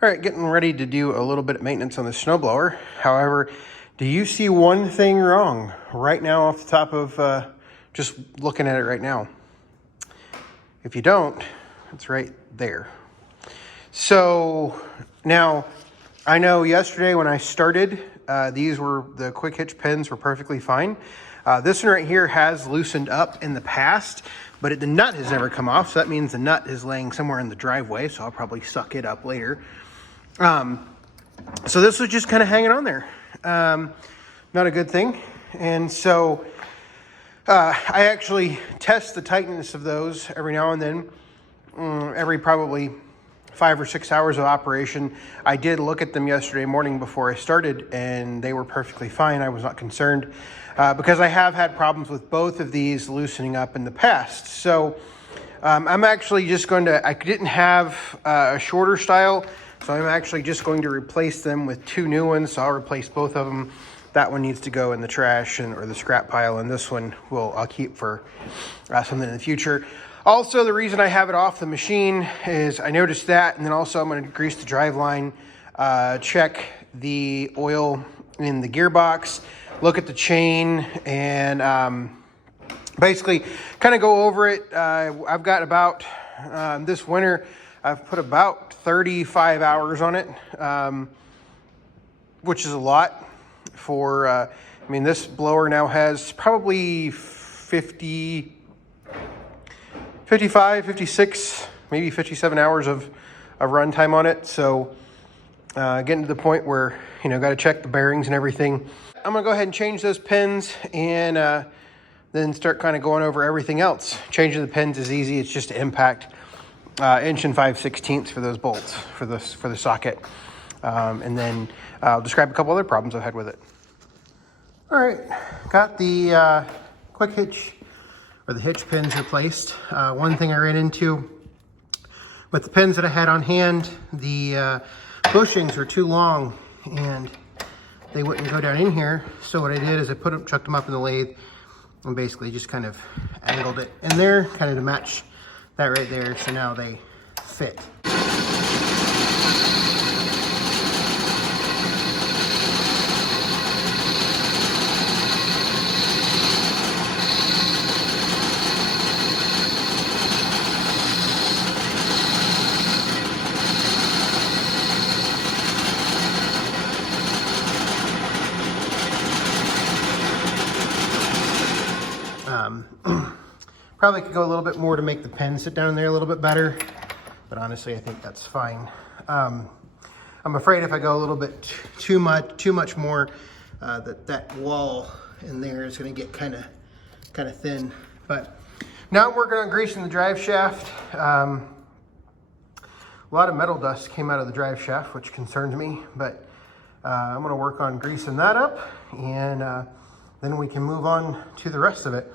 All right, getting ready to do a little bit of maintenance on the snowblower. However, do you see one thing wrong right now off the top of just looking at it right now? If you don't, it's right there. So now, I know yesterday when I started, the quick hitch pins were perfectly fine. This one right here has loosened up in the past, but the nut has never come off. So that means the nut is laying somewhere in the driveway. So I'll probably suck it up later. So this was just kind of hanging on there. Not a good thing. And so I actually test the tightness of those every now and then, every probably 5 or 6 hours of operation. I did look at them yesterday morning before I started, and they were perfectly fine. I was not concerned because I have had problems with both of these loosening up in the past. So I'm actually just going to, I didn't have a shorter style, so I'm actually just going to replace them with 2 new ones. So I'll replace both of them. That one needs to go in the trash or the scrap pile, and this one I'll keep for something in the future. Also, the reason I have it off the machine is I noticed that, and then also I'm going to grease the drive line, check the oil in the gearbox, look at the chain, and basically kind of go over it. I've got about, this winter, I've put about 35 hours on it, which is a lot for, I mean, this blower now has probably 55, 56, maybe 57 hours of run time on it. So getting to the point where, got to check the bearings and everything. I'm going to go ahead and change those pins and then start kind of going over everything else. Changing the pins is easy. It's just to impact 1 5/16 for those bolts for the socket. And then I'll describe a couple other problems I've had with it. All right, got the quick hitch or the hitch pins replaced. One thing I ran into with the pins that I had on hand, the bushings were too long and they wouldn't go down in here. So what I did is I chucked them up in the lathe and basically just kind of angled it in there, kind of to match that right there. So now they fit. Probably could go a little bit more to make the pen sit down there a little bit better, but honestly, I think that's fine. I'm afraid if I go a little bit too much more, that wall in there is going to get kind of thin. But now I'm working on greasing the drive shaft. A lot of metal dust came out of the drive shaft, which concerns me, but I'm going to work on greasing that up, and then we can move on to the rest of it.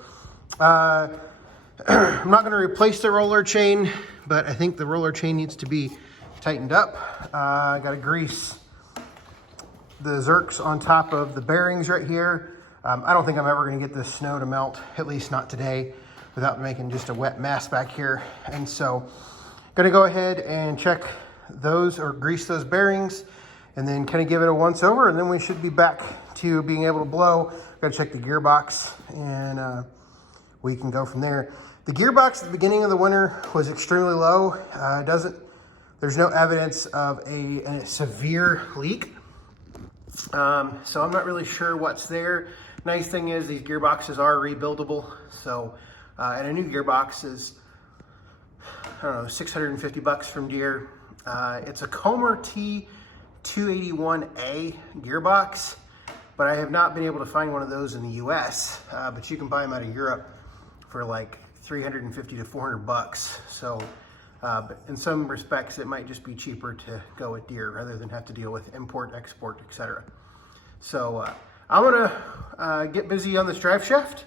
I'm not going to replace the roller chain, but I think the roller chain needs to be tightened up. I got to grease the zerks on top of the bearings right here. I don't think I'm ever going to get this snow to melt, at least not today, without making just a wet mess back here. And so going to go ahead and check those or grease those bearings and then kind of give it a once over, and then we should be back to being able to blow. Got to check the gearbox, and we can go from there. The gearbox at the beginning of the winter was extremely low. There's no evidence of a severe leak. So I'm not really sure what's there. Nice thing is these gearboxes are rebuildable. So, and a new gearbox is, I don't know, $650 from Deere. It's a Comer T281A gearbox, but I have not been able to find one of those in the US, but you can buy them out of Europe for like $350 to $400. So, but in some respects, it might just be cheaper to go with Deere rather than have to deal with import, export, etc. So I'm gonna get busy on this drive shaft,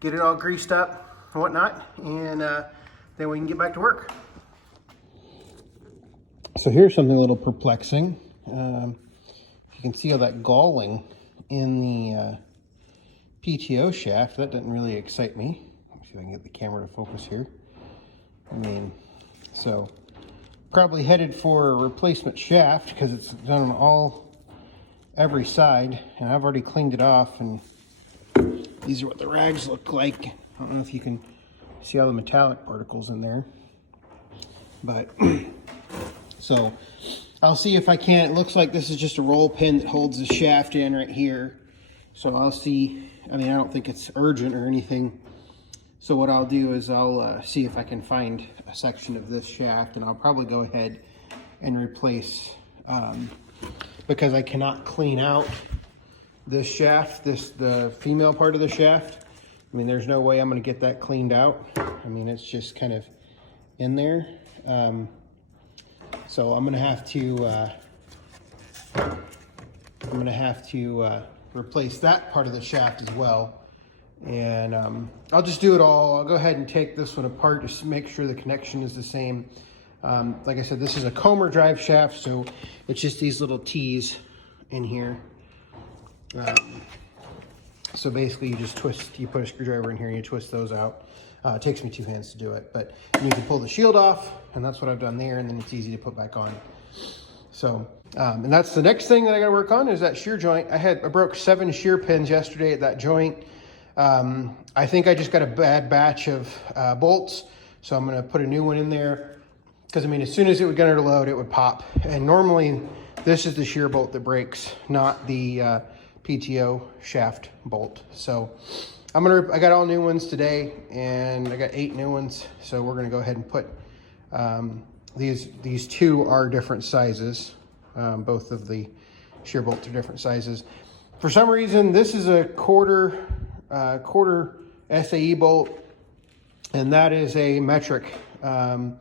get it all greased up and whatnot, and then we can get back to work. So here's something a little perplexing. You can see all that galling in the PTO shaft. That doesn't really excite me. Let's see if I can get the camera to focus here. I mean, so probably headed for a replacement shaft because it's done on every side, and I've already cleaned it off, and these are what the rags look like. I don't know if you can see all the metallic particles in there, but so I'll see if I can. It looks like this is just a roll pin that holds the shaft in right here. So I'll see. I mean, I don't think it's urgent or anything. So what I'll do is I'll see if I can find a section of this shaft, and I'll probably go ahead and replace, because I cannot clean out this shaft, the female part of the shaft. I mean, there's no way I'm going to get that cleaned out. I mean, it's just kind of in there. So I'm going to have to replace that part of the shaft as well. And I'll just do it all. I'll go ahead and take this one apart just to make sure the connection is the same. Like I said, this is a Comer drive shaft, so it's just these little T's in here. So basically you just twist, you put a screwdriver in here and you twist those out. It takes me 2 hands to do it, but you can pull the shield off, and that's what I've done there, and then it's easy to put back on. So, and that's the next thing that I gotta work on is that shear joint. I broke 7 shear pins yesterday at that joint. I think I just got a bad batch of bolts, so I'm gonna put a new one in there, because I mean, as soon as it would get under load, it would pop. And normally this is the shear bolt that breaks, not the PTO shaft bolt. So I got all new ones today, and I got 8 new ones. So we're gonna go ahead and put, these 2 are different sizes. Both of the shear bolts are different sizes. For some reason, this is a quarter SAE bolt, and that is a metric M8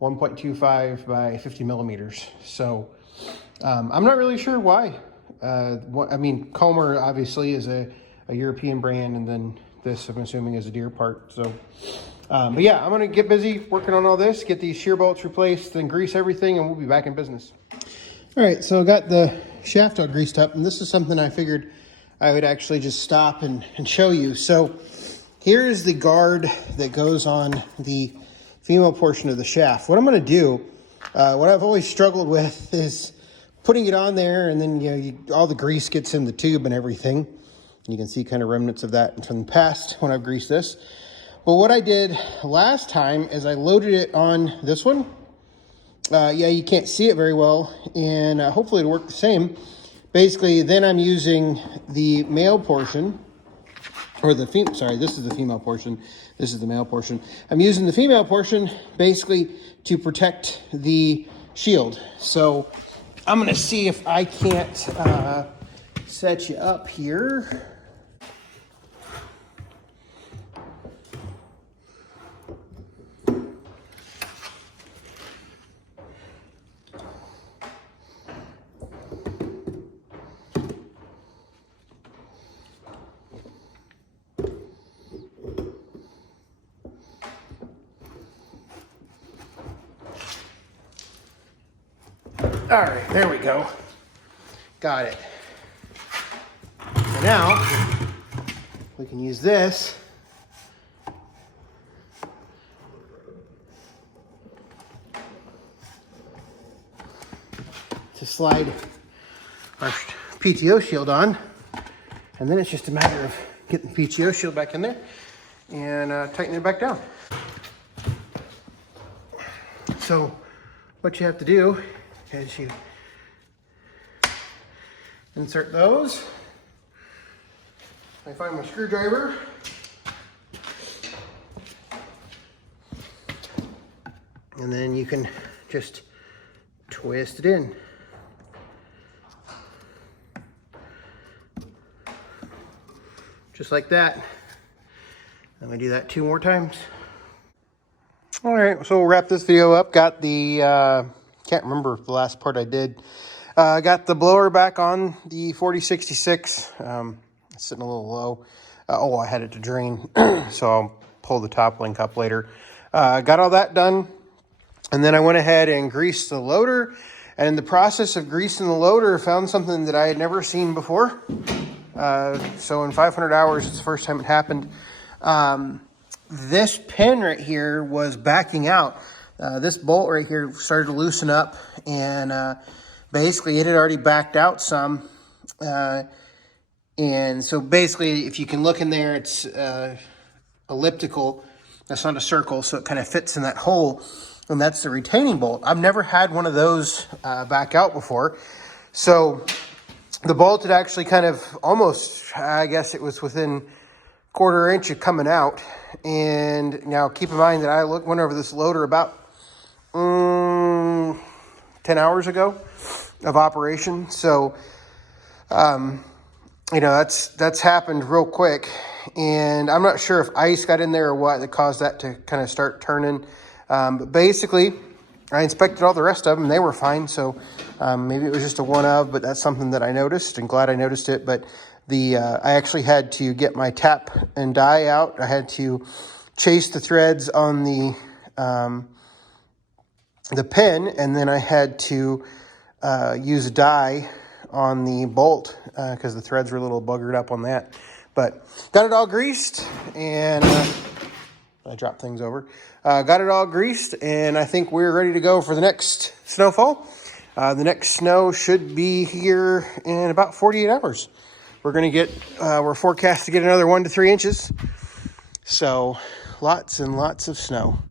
1.25 by 50 millimeters. So I'm not really sure why. I mean, Comer obviously is a European brand, and then this, I'm assuming, is a Deere part. So, but yeah, I'm gonna get busy working on all this, get these shear bolts replaced, then grease everything, and we'll be back in business. All right, so I got the shaft all greased up, and this is something I figured I would actually just stop and show you. So here is the guard that goes on the female portion of the shaft. What I'm gonna do, what I've always struggled with is putting it on there, and then all the grease gets in the tube and everything. You can see kind of remnants of that from the past when I've greased this. But what I did last time is I loaded it on this one. Yeah, you can't see it very well, and hopefully it'll work the same. Basically, then I'm using the male portion, or the female, sorry, this is the female portion, this is the male portion. I'm using the female portion basically to protect the shield. So I'm gonna see if I can't set you up here. All right, there we go. Got it. So now we can use this to slide our PTO shield on, and then it's just a matter of getting the PTO shield back in there and tightening it back down. So what you have to do is you insert those. I find my screwdriver. And then you can just twist it in. Just like that. Let me do that 2 more times. All right, so we'll wrap this video up. Got the, can't remember the last part I did. Got the blower back on the 4066. It's sitting a little low. Oh, I had it to drain, so I'll pull the top link up later. Got all that done, and then I went ahead and greased the loader. And in the process of greasing the loader, found something that I had never seen before. So in 500 hours, it's the first time it happened. this pin right here was backing out. This bolt right here started to loosen up, and basically it had already backed out some. And so basically, if you can look in there, it's elliptical. That's not a circle, so it kind of fits in that hole, and that's the retaining bolt. I've never had one of those back out before. So the bolt had actually kind of almost, I guess it was within quarter inch of coming out. And now keep in mind that I went over this loader about 10 hours ago of operation. So, you know, that's happened real quick. And I'm not sure if ice got in there or what that caused that to kind of start turning. But basically, I inspected all the rest of them. They were fine. So maybe it was just a one of, but that's something that I noticed, and glad I noticed it. But I actually had to get my tap and die out. I had to chase the threads on the pin, and then I had to use a die on the bolt because the threads were a little buggered up on that. But got it all greased, and I dropped things over. Got it all greased, and I think we're ready to go for the next snowfall. The next snow should be here in about 48 hours. We're forecast to get another 1 to 3 inches. So lots and lots of snow.